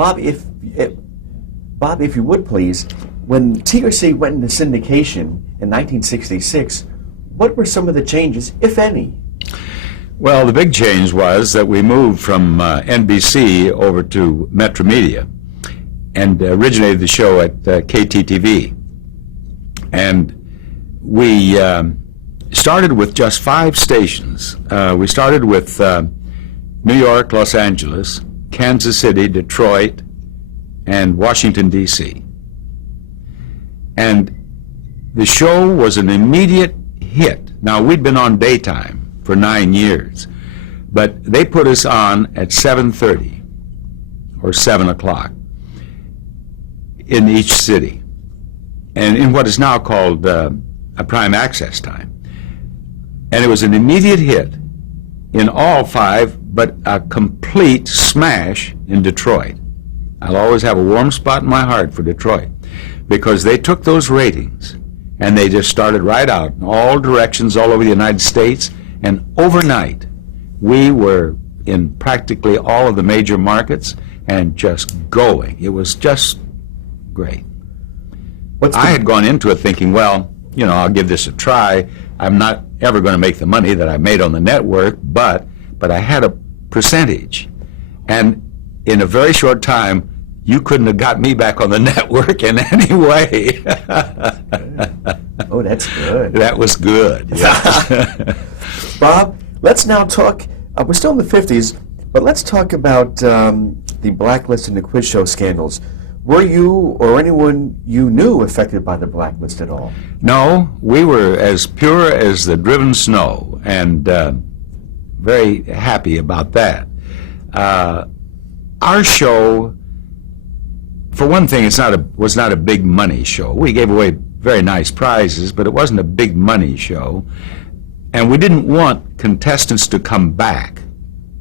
Bob, if you would please, when TRC went into syndication in 1966, what were some of the changes, if any? Well, the big change was that we moved from NBC over to Metro Media and originated the show at KTTV. And we started with just 5 stations. We started with New York, Los Angeles, Kansas City, Detroit, and Washington, D.C. And the show was an immediate hit. Now, we'd been on daytime for 9 years, but they put us on at 7:30 or 7 o'clock in each city, and in what is now called a prime access time. And it was an immediate hit in all 5, but a complete smash in Detroit. I'll always have a warm spot in my heart for Detroit, because they took those ratings and they just started right out in all directions all over the United States, and overnight we were in practically all of the major markets and just going. It was just great. I had gone into it thinking, well, you know, I'll give this a try. I'm not ever going to make the money that I made on the network, but I had a percentage. And in a very short time, you couldn't have got me back on the network in any way. Oh, that's good. That was good. Yeah. Bob, let's now talk, we're still in the 50s, but let's talk about the Blacklist and the quiz show scandals. Were you or anyone you knew affected by the Blacklist at all? No, we were as pure as the driven snow, and very happy about that. Our show, for one thing, was not a big money show. We gave away very nice prizes, but it wasn't a big money show. And we didn't want contestants to come back.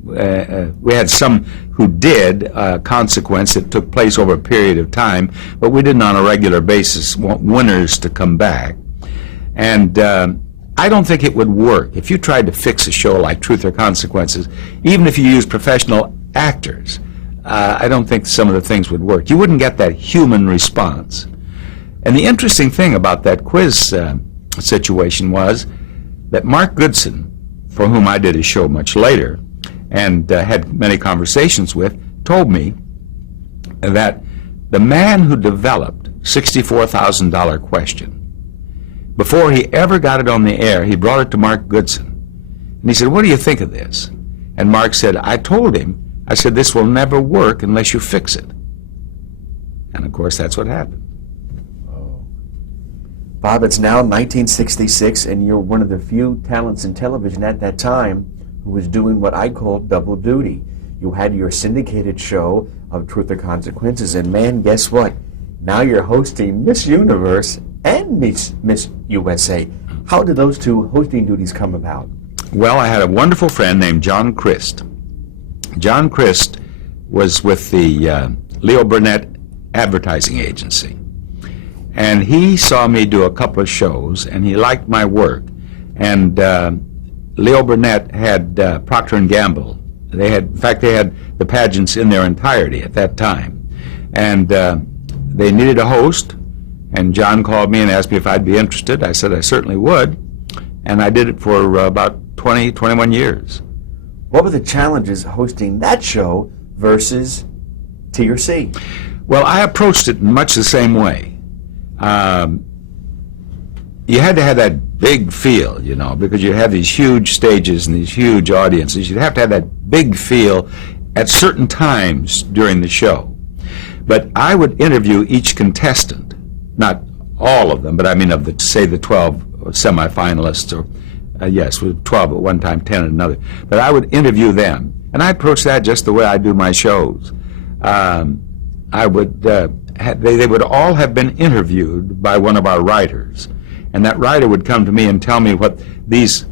We had some who did, consequence that took place over a period of time, but we didn't on a regular basis want winners to come back. And I don't think it would work if you tried to fix a show like Truth or Consequences, even if you used professional actors. I don't think some of the things would work. You wouldn't get that human response. And the interesting thing about that quiz situation was that Mark Goodson, for whom I did a show much later and had many conversations with, told me that the man who developed $64,000 question, before he ever got it on the air, he brought it to Mark Goodson. And he said, "What do you think of this?" And Mark said, I told him, I said, "This will never work unless you fix it." And of course, that's what happened. Bob, it's now 1966, and you're one of the few talents in television at that time who was doing what I call double duty. You had your syndicated show of Truth or Consequences, and man, guess what? Now you're hosting Miss Universe and Miss USA. How did those two hosting duties come about? Well, I had a wonderful friend named John Christ. John Christ was with the Leo Burnett advertising agency. And he saw me do a couple of shows, and he liked my work. And Leo Burnett had Procter & Gamble. In fact, they had the pageants in their entirety at that time. And they needed a host, and John called me and asked me if I'd be interested. I said I certainly would, and I did it for about 21 years. What were the challenges hosting that show versus TRC? Well, I approached it in much the same way. You had to have that big feel, you know, because you have these huge stages and these huge audiences. You'd have to have that big feel at certain times during the show. But I would interview each contestant, not all of them, but I mean of the, say, the 12 semifinalists, or yes, with 12 at one time, 10 at another. But I would interview them, and I approach that just the way I do my shows. They would all have been interviewed by one of our writers, and that writer would come to me and tell me what these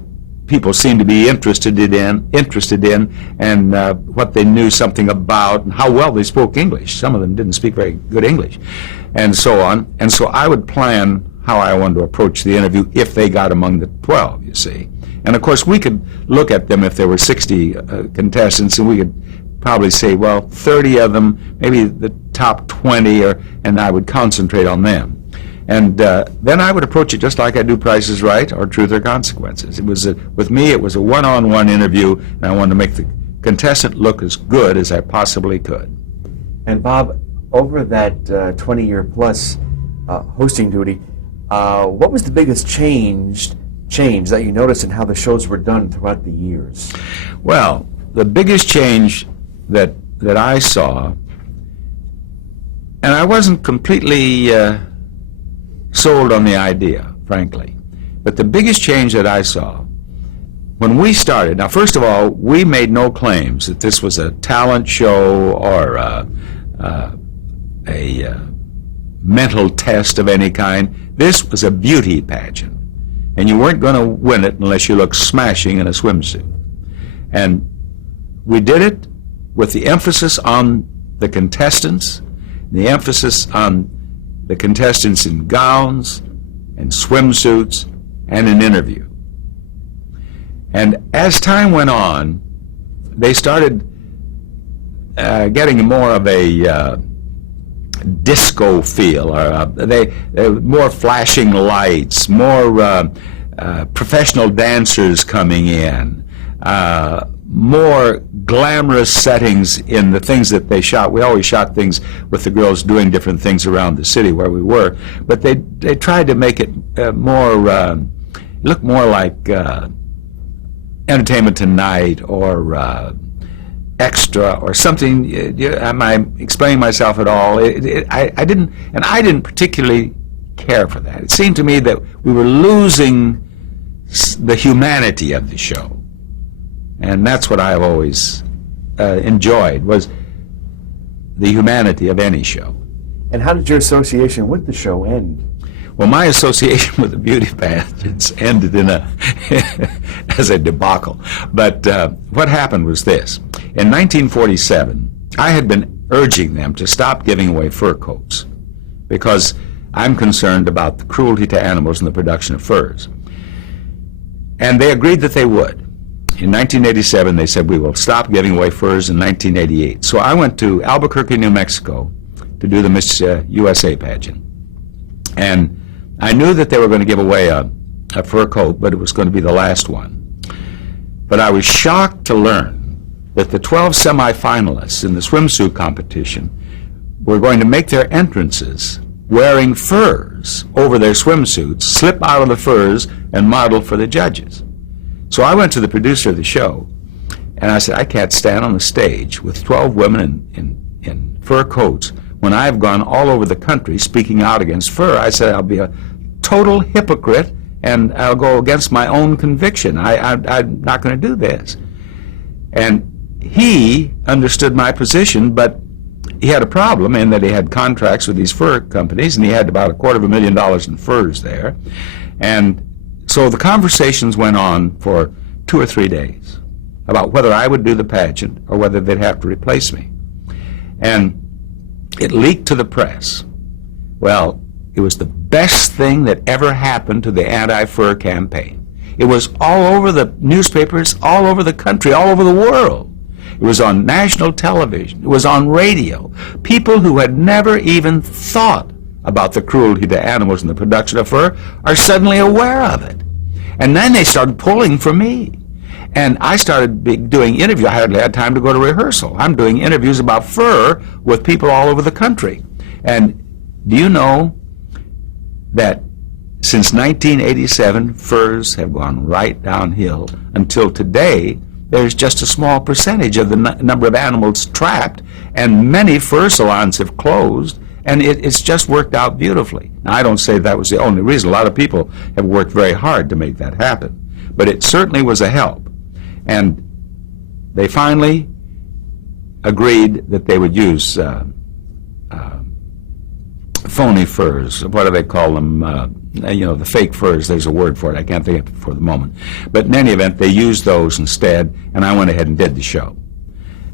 people seemed to be interested in, and what they knew something about, and how well they spoke English. Some of them didn't speak very good English, and so on. And so I would plan how I wanted to approach the interview if they got among the 12, you see. And of course, we could look at them if there were 60 contestants, and we could probably say, well, 30 of them, maybe the top 20, and I would concentrate on them. And then I would approach it just like I do Price is Right or Truth or Consequences. With me, it was a one-on-one interview, and I wanted to make the contestant look as good as I possibly could. And Bob, over that 20-year plus hosting duty, what was the biggest change that you noticed in how the shows were done throughout the years? Well, the biggest change that I saw, and I wasn't completely sold on the idea, frankly, but the biggest change that I saw when we started, now first of all, we made no claims that this was a talent show or a mental test of any kind. This was a beauty pageant, and you weren't going to win it unless you looked smashing in a swimsuit. And we did it with the emphasis on the contestants, the emphasis on the contestants in gowns and swimsuits and an interview. And as time went on, they started getting more of a disco feel, or more flashing lights, more professional dancers coming in, more glamorous settings in the things that they shot. We always shot things with the girls doing different things around the city where we were, but they tried to make it look more like Entertainment Tonight or Extra or something. Am I explaining myself at all? I didn't particularly care for that. It seemed to me that we were losing the humanity of the show. And that's what I've always enjoyed, was the humanity of any show. And how did your association with the show end? Well, my association with the beauty pageants ended as a debacle. But what happened was this. In 1947, I had been urging them to stop giving away fur coats because I'm concerned about the cruelty to animals in the production of furs. And they agreed that they would. In 1987, they said, we will stop giving away furs in 1988. So I went to Albuquerque, New Mexico to do the Miss USA pageant. And I knew that they were going to give away a fur coat, but it was going to be the last one. But I was shocked to learn that the 12 semifinalists in the swimsuit competition were going to make their entrances wearing furs over their swimsuits, slip out of the furs, and model for the judges. So I went to the producer of the show, and I said, I can't stand on the stage with 12 women in fur coats when I've gone all over the country speaking out against fur. I said, I'll be a total hypocrite, and I'll go against my own conviction. I'm not going to do this. And he understood my position, but he had a problem in that he had contracts with these fur companies, and he had about $250,000 in furs there. And so the conversations went on for 2 or 3 days about whether I would do the pageant or whether they'd have to replace me. And it leaked to the press. Well, it was the best thing that ever happened to the anti-fur campaign. It was all over the newspapers, all over the country, all over the world. It was on national television. It was on radio. People who had never even thought about the cruelty to animals in the production of fur are suddenly aware of it. And then they started pulling for me. And I started doing interviews. I hardly had time to go to rehearsal. I'm doing interviews about fur with people all over the country. And do you know that since 1987, furs have gone right downhill until today? There's just a small percentage of the number of animals trapped, and many fur salons have closed, and it's just worked out beautifully. Now, I don't say that was the only reason. A lot of people have worked very hard to make that happen, but it certainly was a help. And they finally agreed that they would use phony furs. What do they call them? The fake furs. There's a word for it. I can't think of it for the moment. But in any event, they used those instead, and I went ahead and did the show.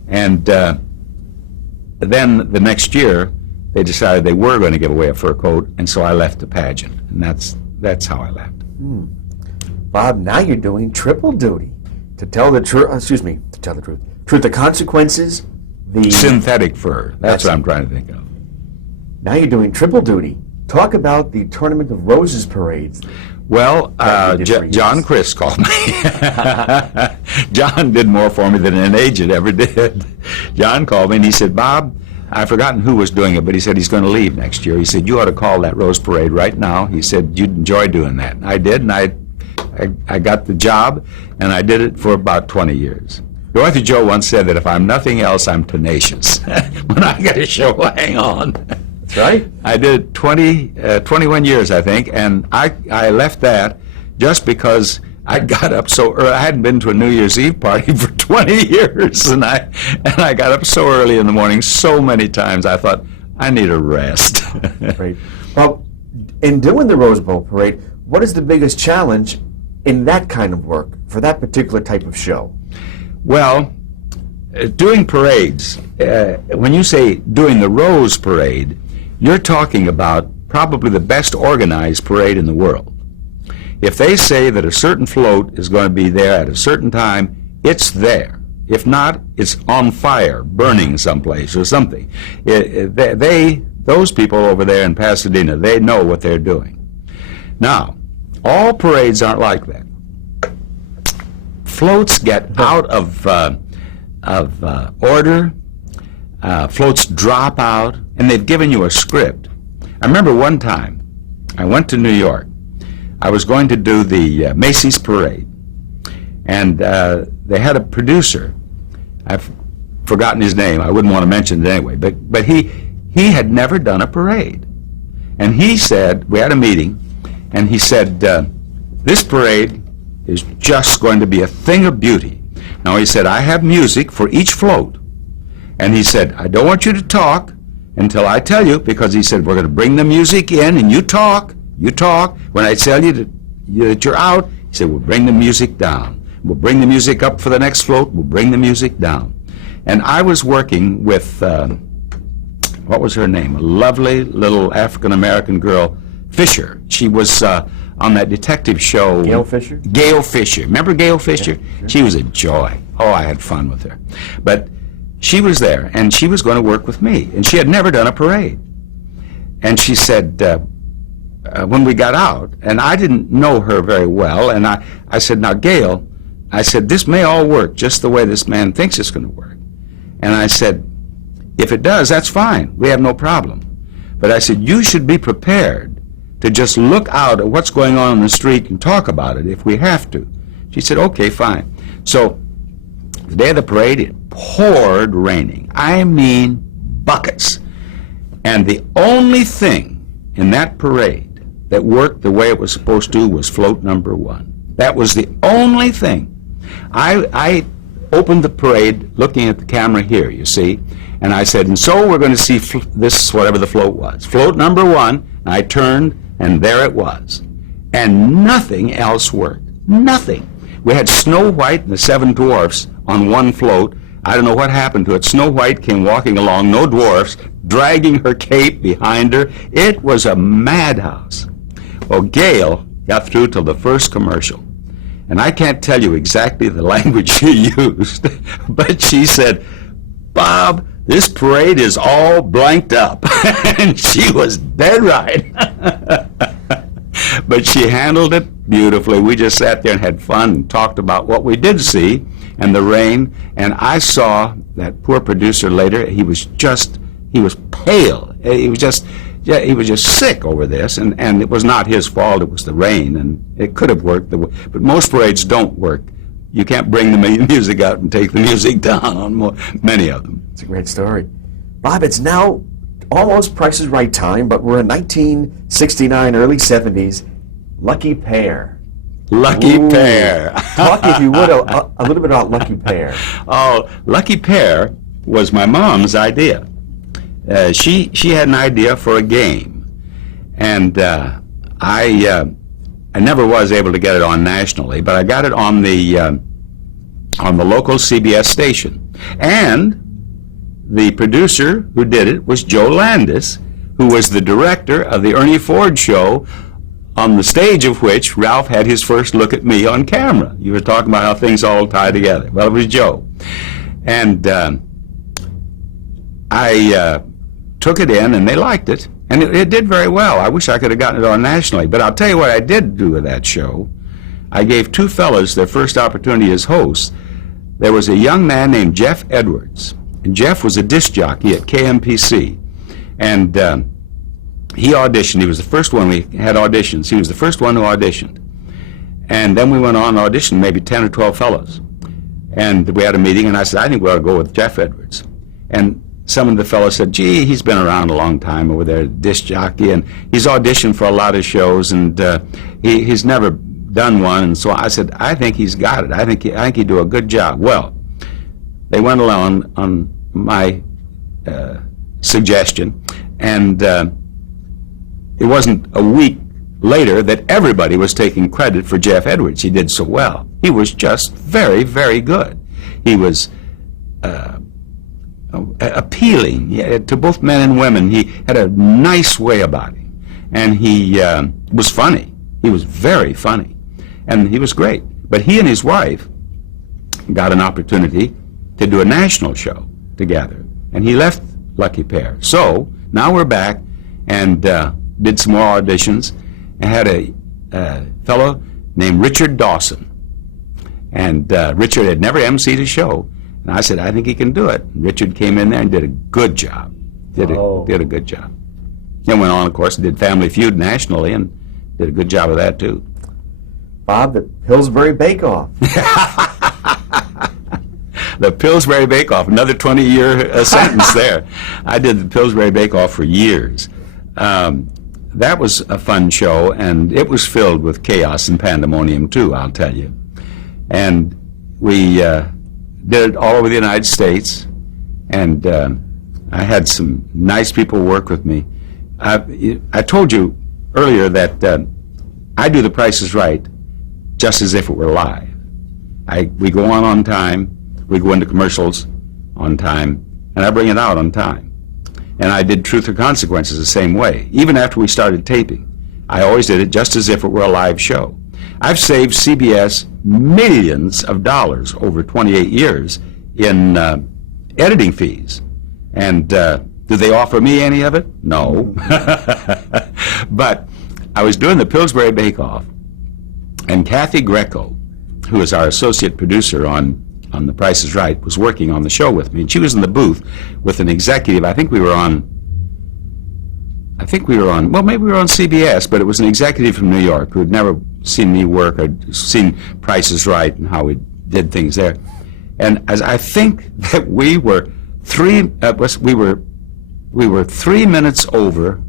And then the next year, they decided they were going to give away a fur coat, and so I left the pageant, and that's how I left. Bob, now you're doing triple duty. To tell the truth, Truth or Consequences, the synthetic fur. That's what I'm trying to think of. Now you're doing triple duty. Talk about the Tournament of Roses parades. Well, John Chris called me. John did more for me than an agent ever did. John called me and he said, Bob, I've forgotten who was doing it, but he said he's going to leave next year. He said, you ought to call that Rose Parade right now. He said, you'd enjoy doing that. And I did, and I got the job, and I did it for about 20 years. Dorothy Joe once said that if I'm nothing else, I'm tenacious. When I get a show, hang on. That's right. I did 21 years, I think, and I left that just because I got up so early. I hadn't been to a New Year's Eve party for 20 years, and I got up so early in the morning so many times, I thought, I need a rest. Right. Well, in doing the Rose Bowl parade, what is the biggest challenge in that kind of work for that particular type of show? Well, doing parades, when you say doing the Rose Parade, you're talking about probably the best organized parade in the world. If they say that a certain float is going to be there at a certain time, it's there. If not, it's on fire, burning someplace or something. Those people over there in Pasadena, they know what they're doing. Now, all parades aren't like that. Floats get out of order. Floats drop out, and they've given you a script. I remember one time, I went to New York. I was going to do the Macy's Parade, and they had a producer. I've forgotten his name. I wouldn't want to mention it anyway, but he had never done a parade. And he said, we had a meeting, and he said, this parade is just going to be a thing of beauty. Now, he said, I have music for each float. And he said, I don't want you to talk until I tell you, because he said, we're going to bring the music in, and you talk. When I tell you that you're out, he said, we'll bring the music down. We'll bring the music up for the next float. We'll bring the music down. And I was working with, what was her name? A lovely little African-American girl, Fisher. She was on that detective show. Gail Fisher? Gail Fisher. Remember Gail Fisher? Yeah, sure. She was a joy. Oh, I had fun with her. But she was there, and she was going to work with me. And she had never done a parade. And she said, when we got out, and I didn't know her very well, and I said, now, Gail, I said, this may all work just the way this man thinks it's going to work. And I said, if it does, that's fine. We have no problem. But I said, you should be prepared to just look out at what's going on in the street and talk about it if we have to. She said, okay, fine. So the day of the parade, it poured raining. I mean buckets. And the only thing in that parade that worked the way it was supposed to was float number 1. That was the only thing. I opened the parade looking at the camera here, you see, and I said, and so we're going to see this, whatever the float was. Float number 1, and I turned, and there it was. And nothing else worked. Nothing. We had Snow White and the 7 Dwarfs on one float. I don't know what happened to it. Snow White came walking along, no dwarfs, dragging her cape behind her. It was a madhouse. Well, Gail got through till the first commercial. And I can't tell you exactly the language she used, but she said, Bob, this parade is all blanked up. And she was dead right. But she handled it beautifully. We just sat there and had fun and talked about what we did see and the rain. And I saw that poor producer later. He was pale. He was just sick over this, and it was not his fault. It was the rain, and it could have worked. But most parades don't work. You can't bring the music out and take the music down on many of them. It's a great story. Bob, it's now almost Price is Right time, but we're in 1969, early 70s. Lucky Pear. Lucky Pear. Talk, if you would, a little bit about Lucky Pear. Oh, Lucky Pear was my mom's idea. She had an idea for a game, and I never was able to get it on nationally, but I got it on the local CBS station. And the producer who did it was Joe Landis, who was the director of the Ernie Ford show, on the stage of which Ralph had his first look at me on camera. You were talking about how things all tie together. Well, it was Joe. And I took it in, and they liked it, and it did very well. I wish I could have gotten it on nationally, but I'll tell you what I did do with that show. I gave two fellas their first opportunity as hosts. There was a young man named Jeff Edwards, and Jeff was a disc jockey at KMPC, and he auditioned. He was the first one. We had auditions. He was the first one who auditioned, and then we went on and auditioned maybe 10 or 12 fellows, and we had a meeting, and I said, I think we ought to go with Jeff Edwards. And some of the fellows said, gee, he's been around a long time over there, disc jockey, and he's auditioned for a lot of shows, and he's never done one. And so I said, I think he's got it. I think he'd do a good job. Well, they went along on my suggestion, and it wasn't a week later that everybody was taking credit for Jeff Edwards. He did so well. He was just very, very good. He was appealing to both men and women. He had a nice way about him, and he was funny. He was very funny, and he was great. But he and his wife got an opportunity to do a national show together, and he left Lucky Pair. So now we're back and did some more auditions, and had a fellow named Richard Dawson. And Richard had never emceed a show. And I said, I think he can do it. And Richard came in there and did a good job. Did a good job. Then went on, of course, and did Family Feud nationally, and did a good job of that, too. Bob, the Pillsbury Bake-Off. The Pillsbury Bake-Off, another 20-year sentence there. I did the Pillsbury Bake-Off for years. That was a fun show, and it was filled with chaos and pandemonium, too, I'll tell you. And we did it all over the United States, and I had some nice people work with me. I told you earlier that I do The Price is Right just as if it were live. We go on time, we go into commercials on time, and I bring it out on time. And I did Truth or Consequences the same way. Even after we started taping, I always did it just as if it were a live show. I've saved CBS millions of dollars over 28 years in editing fees. And did they offer me any of it? No. But I was doing the Pillsbury Bake-Off, and Kathy Greco, who is our associate producer on The Price is Right, was working on the show with me. And she was in the booth with an executive. I think we were on, well, maybe we were on CBS, but it was an executive from New York who had never seen me work or seen Price is Right and how we did things there. And as I think that we were 3 minutes over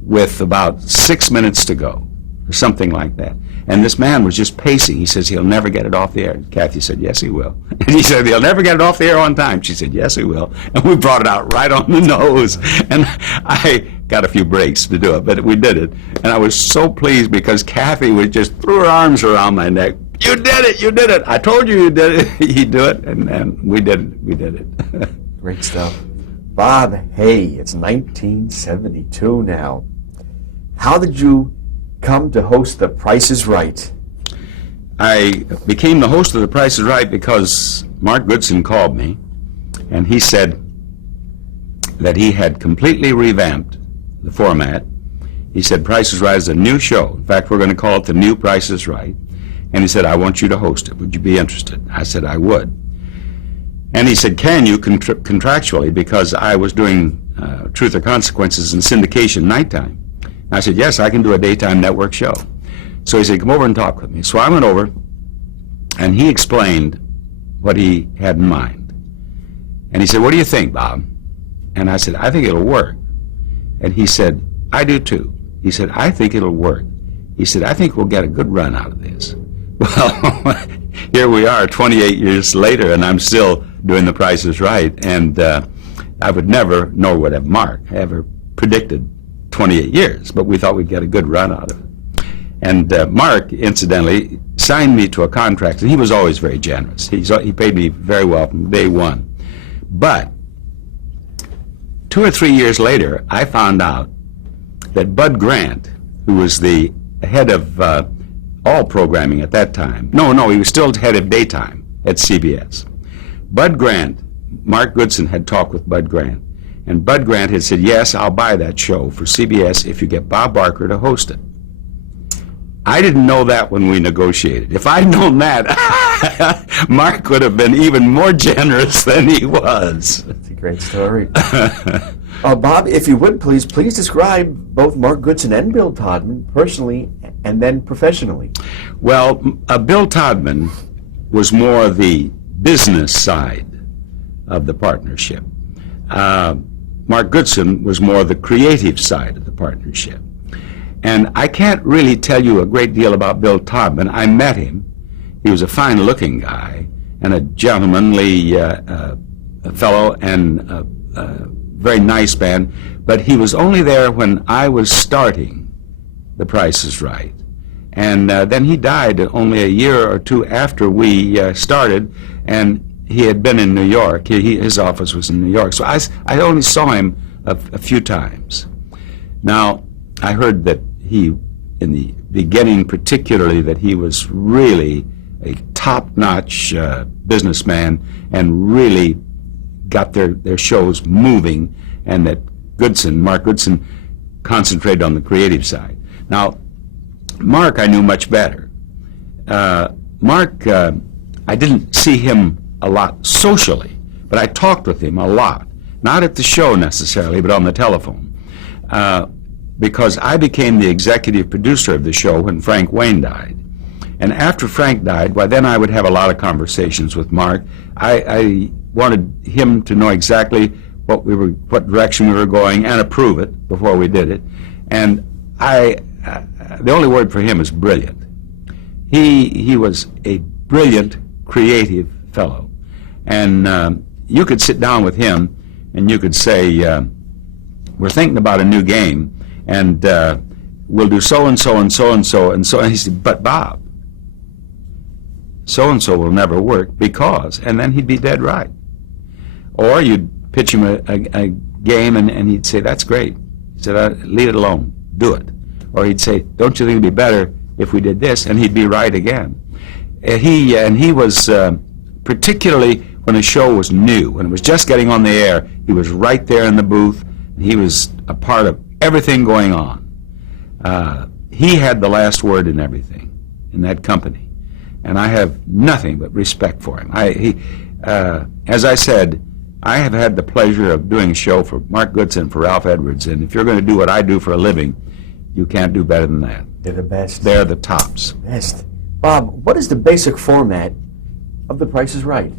with about 6 minutes to go, or something like that. And this man was just pacing. He says, he'll never get it off the air. And Kathy said, yes, he will. And he said, he'll never get it off the air on time. She said, yes, he will. And we brought it out right on the nose. And I got a few breaks to do it, but we did it. And I was so pleased because Kathy would just threw her arms around my neck. You did it, you did it. I told you did it. You do it. And we did it. We did it. Great stuff. Bob, hey, it's 1972 now. How did you come to host The Price is Right? I became the host of The Price is Right because Mark Goodson called me, and he said that he had completely revamped the format. He said, Price is Right is a new show. In fact, we're going to call it The New Price is Right. And he said, I want you to host it. Would you be interested? I said, I would. And he said, can you contractually, because I was doing Truth or Consequences in syndication nighttime. I said, yes, I can do a daytime network show. So he said, come over and talk with me. So I went over, and he explained what he had in mind. And he said, what do you think, Bob? And I said, I think it'll work. And he said, I do too. He said, I think it'll work. He said, I think we'll get a good run out of this. Well, here we are 28 years later, and I'm still doing The Price is Right. And I would never, nor would have Mark, ever predicted 28 years, but we thought we'd get a good run out of it. And Mark, incidentally, signed me to a contract, and he was always very generous. He paid me very well from day one. But 2 or 3 years later, I found out that Bud Grant, who was the head of all programming at that time, no, he was still head of daytime at CBS. Bud Grant Mark Goodson had talked with Bud Grant, and Bud Grant had said, yes, I'll buy that show for CBS if you get Bob Barker to host it. I didn't know that when we negotiated. If I'd known that, Mark would have been even more generous than he was. That's a great story. Bob, if you would, please describe both Mark Goodson and Bill Todman personally and then professionally. Well, Bill Todman was more the business side of the partnership. Mark Goodson was more the creative side of the partnership. And I can't really tell you a great deal about Bill Todman. I met him. He was a fine-looking guy and a gentlemanly fellow and a very nice man, but he was only there when I was starting The Price is Right. And then he died only a year or two after we started, and he had been in New York. His office was in New York, so I only saw him a few times. Now, I heard that he, in the beginning particularly, that he was really a top-notch businessman and really got their shows moving, and that Mark Goodson, concentrated on the creative side. Now, Mark I knew much better. Mark, I didn't see him a lot socially, but I talked with him a lot. Not at the show necessarily, but on the telephone. Because I became the executive producer of the show when Frank Wayne died. And after Frank died, well, then I would have a lot of conversations with Mark. I wanted him to know exactly what direction we were going and approve it before we did it. And the only word for him is brilliant. He was a brilliant, creative fellow. And you could sit down with him and you could say, we're thinking about a new game, and we'll do so-and-so and so-and-so and so. And he said, but Bob, so-and-so will never work because, and then he'd be dead right. Or you'd pitch him a game and he'd say, that's great. He said, leave it alone, do it. Or he'd say, don't you think it'd be better if we did this? And he'd be right again. He was, particularly when a show was new, when it was just getting on the air, he was right there in the booth. He was a part of everything going on. He had the last word in everything in that company, and I have nothing but respect for him. As I said, I have had the pleasure of doing a show for Mark Goodson, for Ralph Edwards, and if you're going to do what I do for a living, you can't do better than that. They're the best. They're the tops. Best. Bob, what is the basic format of The Price is Right?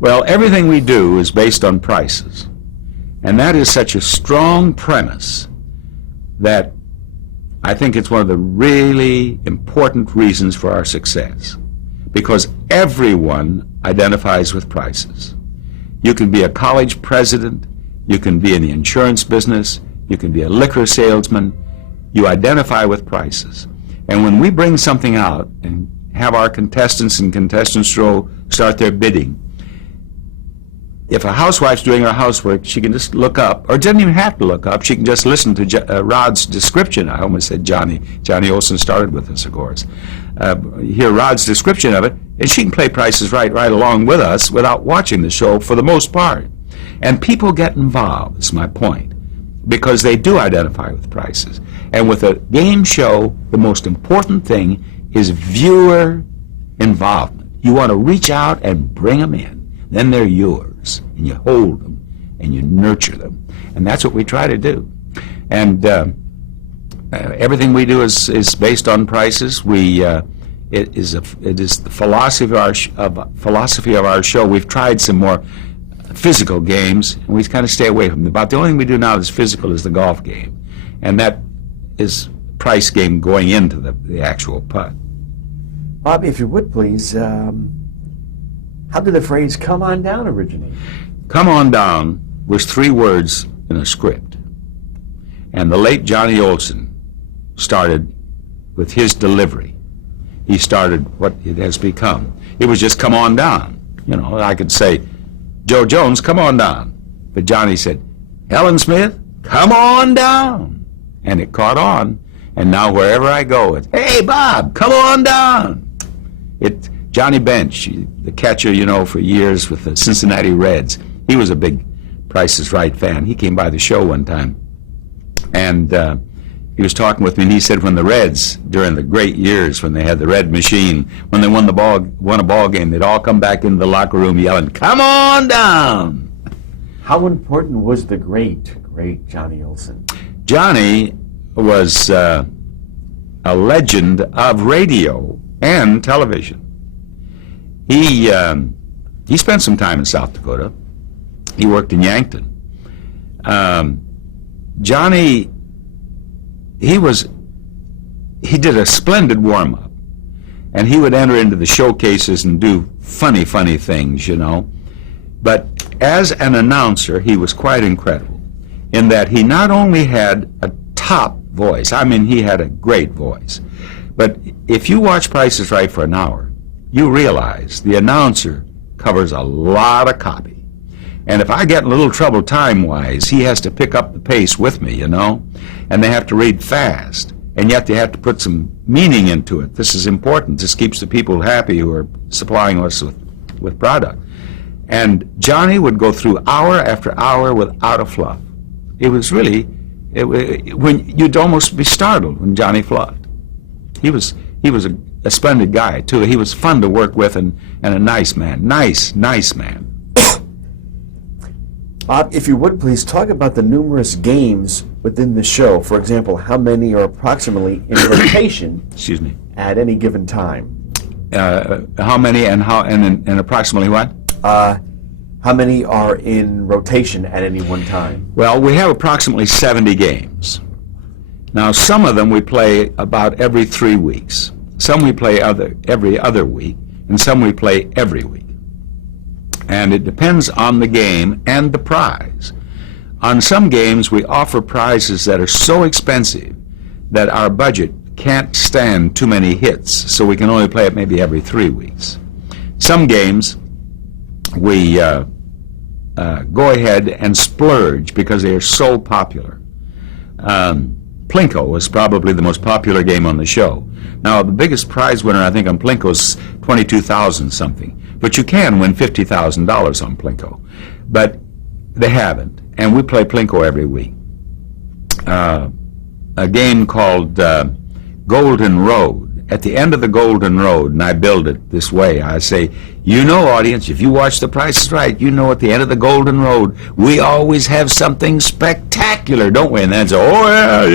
Well, everything we do is based on prices. And that is such a strong premise that I think it's one of the really important reasons for our success. Because everyone identifies with prices. You can be a college president, you can be in the insurance business, you can be a liquor salesman, you identify with prices. And when we bring something out and have our contestants and contestants row start their bidding, if a housewife's doing her housework, she can just look up, or doesn't even have to look up, she can just listen to Rod's description. I almost said Johnny. Johnny Olson started with us, of course. Hear Rod's description of it, and she can play Price is Right along with us without watching the show for the most part. And people get involved, is my point, because they do identify with prices. And with a game show, the most important thing is viewer involvement. You want to reach out and bring them in. Then they're yours, and you hold them, and you nurture them. And that's what we try to do. And everything we do is based on prices. It is the philosophy of our show. We've tried some more physical games, and we kind of stay away from them. About the only thing we do now that's physical is the golf game. And that is price game going into the actual putt. Bob, if you would please, how did the phrase "come on down" originate? Come on down was 3 words in a script. And the late Johnny Olson started with his delivery. He started what it has become. It was just come on down. You know, I could say, Joe Jones, come on down. But Johnny said, Helen Smith, come on down. And it caught on. And now wherever I go, it's, hey, Bob, come on down. Johnny Bench, the catcher, you know, for years with the Cincinnati Reds. He was a big Price is Right fan. He came by the show one time, and he was talking with me, and he said when the Reds, during the great years when they had the Red Machine, when they won a ball game, they'd all come back into the locker room yelling, "Come on down!" How important was the great Johnny Olson? Johnny was a legend of radio and television. He spent some time in South Dakota. He worked in Yankton. Johnny, he did a splendid warm-up, and he would enter into the showcases and do funny things, you know. But as an announcer, he was quite incredible in that he not only had a top voice, I mean, he had a great voice, but if you watch Price is Right for an hour, you realize the announcer covers a lot of copy. And if I get in a little trouble time-wise, he has to pick up the pace with me, you know, and they have to read fast, and yet they have to put some meaning into it. This is important. This keeps the people happy who are supplying us with product. And Johnny would go through hour after hour without a fluff. It was really, when you'd almost be startled when Johnny fluffed. He was a splendid guy, too. He was fun to work with and a nice man. Nice man. If you would, please talk about the numerous games within the show. For example, how many are approximately in rotation Excuse me. at any given time? How many and approximately what? How many are in rotation at any one time? Well, we have approximately 70 games. Now, some of them we play about every 3 weeks. Some we play every other week, and some we play every week. And it depends on the game and the prize. On some games, we offer prizes that are so expensive that our budget can't stand too many hits, so we can only play it maybe every 3 weeks. Some games, we go ahead and splurge because they are so popular. Plinko was probably the most popular game on the show. Now, the biggest prize winner, I think, on Plinko is $22,000 something. But you can win $50,000 on Plinko. But they haven't. And we play Plinko every week. A game called Golden Road. At the end of the Golden Road, and I build it this way, I say, you know, audience, if you watch The Price is Right, you know at the end of the Golden Road, we always have something spectacular, don't we? And then say, oh,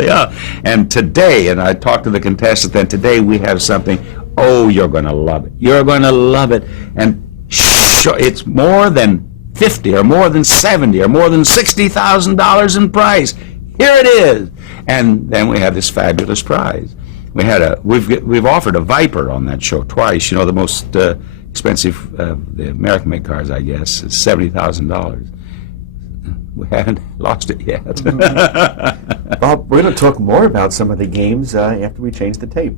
yeah. And today, and I talked to the contestant, then today we have something, oh, you're going to love it. You're going to love it. And it's more than 50 or more than 70 or more than $60,000 in price. Here it is. And then we have this fabulous prize. We've offered a Viper on that show twice. You know, the most expensive the American-made cars, I guess, is $70,000. We haven't lost it yet. Bob, we're going to talk more about some of the games after we change the tape.